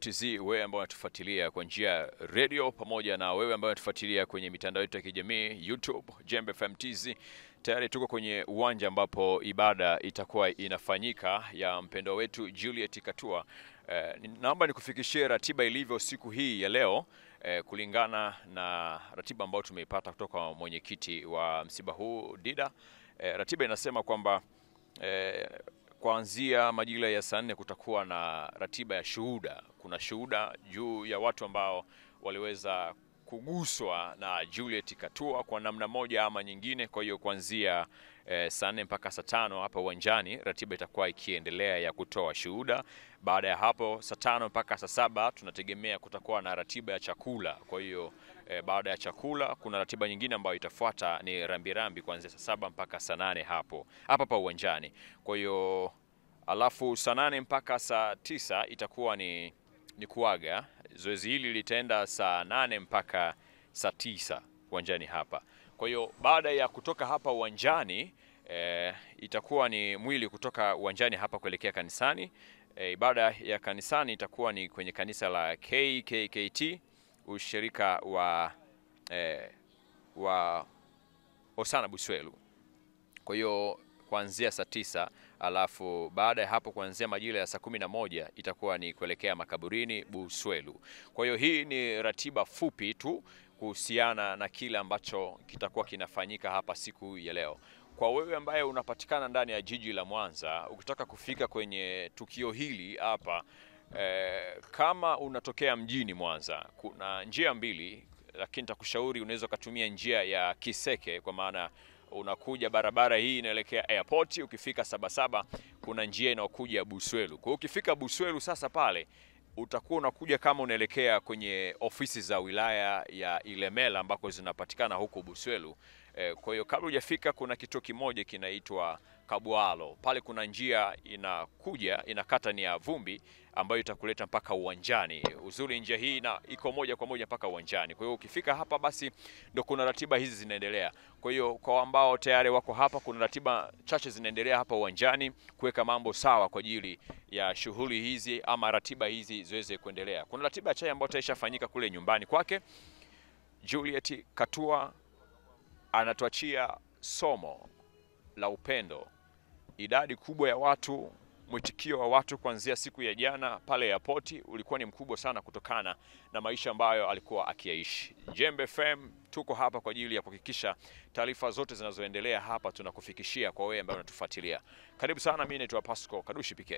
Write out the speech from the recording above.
TZ, wewe ambao unatufuatilia kwa njia ya radio pamoja na wewe ambao unatufuatilia kwenye mitandao yetu ya kijamii YouTube Jembe FM TZ. Tayari tuko kwenye uwanja ambapo ibada itakuwa inafanyika ya mpendwa wetu Juliet Katua. Naomba nikufikishie ratiba ilivyo siku hii ya leo kulingana na ratiba ambayo tumeipata kutoka kwa mwenyekiti wa msiba huu Dida. Ratiba inasema kwamba kuanzia majira ya saa 4 kutakuwa na ratiba ya shuhuda. Kuna shuhuda juu ya watu ambao waliweza kuguswa na Juliet Katua kwa namna moja ama nyingine. Kwa hiyo kuanzia saa 4 mpaka saa 5 hapa uwanjani ratiba itakuwa ikiendelea ya kutoa shuhuda. Baada ya hapo saa 5 mpaka saa 7 tunategemea kutakuwa na ratiba ya chakula. Kwa hiyo baada ya chakula kuna ratiba nyingine ambayo itafuata ni rambirambi kuanzia saa 7 mpaka saa 8 hapa uwanjani. Kwa hiyo alafu saa 8 mpaka saa 9 itakuwa ni kuaga. Zoezi hili litaenda saa 8 mpaka saa 9 uwanjani hapa. Kwa hiyo baada ya kutoka hapa uwanjani itakuwa ni mwili kutoka uwanjani hapa kuelekea kanisani. Ibada ya kanisani itakuwa ni kwenye kanisa la KKKT, ushirika wa Osana Buswelu. Kwa hiyo kuanzia saa 9, alafu baada ya hapo kuanzia majira ya saa 11 itakuwa ni kuelekea makaburini Buswelu. Kwa hiyo hii ni ratiba fupi tu kuhusiana na kile ambacho kitakuwa kinafanyika hapa siku ya leo. Kwa wewe ambaye unapatikana ndani ya jiji la Mwanza, ukitaka kufika kwenye tukio hili hapa, kama unatokea mjini Mwanza, kuna njia mbili, lakini nitakushauri unaweza kutumia njia ya Kiseke, kwa maana unakuja barabara hii inaelekea airport. Ukifika Sabasaba kuna njia inayokuja Buswelu. Kwa hiyo ukifika Buswelu sasa pale utakuwa unakuja kama unaelekea kwenye ofisi za wilaya ya Ilemela ambako zinapatikana huko Buswelu. Kwa hiyo kabla hujafika kuna kituo kimoja kinaitwa Kabwalo. Pale kuna njia inakuja inakata ni ya vumbi ambayo itakuleta mpaka uwanjani. Uzuri njia hii iko moja kwa moja mpaka uwanjani. Kwa hiyo ukifika hapa basi ndo kuna ratiba hizi zinaendelea. Kwa hiyo kwa ambao tayari wako hapa, kuna ratiba chache zinaendelea hapa uwanjani kuweka mambo sawa kwa ajili ya shughuli hizi ama ratiba hizi ziweze kuendelea. Kuna ratiba chache ambayo taishafanyika kule nyumbani kwake. Juliet Katua anatuachia somo la upendo. Idadi kubwa ya watu, mwitikio wa watu kuanzia siku ya jana pale airport ulikuwa ni mkubwa sana kutokana na maisha ambayo alikuwa akiyaishi. Jembe FM tuko hapa kwa ajili ya kuhakikisha taarifa zote zinazoendelea hapa tunakufikishia kwa wewe ambaye unatufuatilia. Karibu sana, mimi naitwa Pasco Kadushi PK.